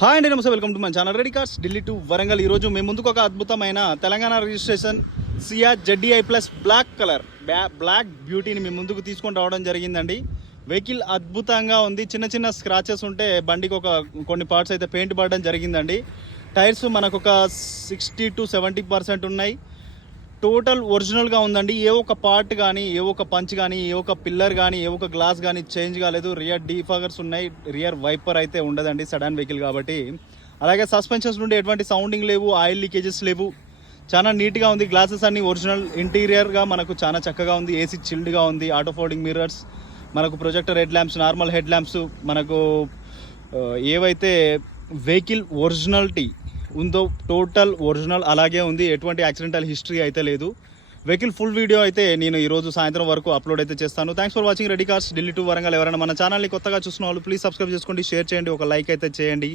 Hi అండి, నమస్తే. Welcome to my channel ready cars Delhi to Warangal. ఈరోజు మేము ముందుకు ఒక అద్భుతమైన Telangana registration Ciaz ZDI plus black colour black బ్యూటీని మేము ముందుకు తీసుకొని రావడం జరిగిందండి. వెహికల్ అద్భుతంగా ఉంది. చిన్న చిన్న స్క్రాచెస్ ఉంటే బండికి కొన్ని పార్ట్స్ అయితే పెయింట్ పడడం జరిగిందండి. టైర్స్ మనకు ఒక 60 to 70% ఉన్నాయి. టోటల్ ఒరిజినల్గా ఉందండి. ఏ ఒక్క పార్ట్ కానీ, ఏ ఒక్క పంచ్ కానీ, ఏ ఒక్క పిల్లర్ కానీ, ఏ ఒక్క గ్లాస్ కానీ చేంజ్ కాలేదు. రియర్ డీఫాగర్స్ ఉన్నాయి. రియర్ వైపర్ అయితే ఉండదండి సడన్ వెహికల్ కాబట్టి. అలాగే సస్పెన్షన్స్ నుండి ఎటువంటి సౌండింగ్ లేవు, ఆయిల్ లీకేజెస్ లేవు. చాలా నీట్గా ఉంది. గ్లాసెస్ అన్ని ఒరిజినల్. ఇంటీరియర్గా మనకు చాలా చక్కగా ఉంది. ఏసీ చిల్డ్గా ఉంది. ఆటో ఫోల్డింగ్ మిర్రర్స్, మనకు projector head lamps, normal head lamps, మనకు ఏవైతే వెహికల్ ఒరిజినాలిటీ ఉందో టోటల్ ఒరిజినల్ అలాగే ఉంది. ఎటువంటి యాక్సిడెంటల్ హిస్టరీ అయితే లేదు. వెహికల్ ఫుల్ వీడియో అయితే నేను ఈరోజు సాయంత్రం వరకు అప్లోడ్ అయితే చేస్తాను. Thanks for watching ready cars Delhi to Warangal. ఎవరైనా మన ఛానల్ని కొత్తగా చూసిన వాళ్ళు ప్లీజ్ సబ్స్క్రైబ్ చేసుకోండి, షేర్ చేయండి, ఒక లైక్ అయితే చేయండి.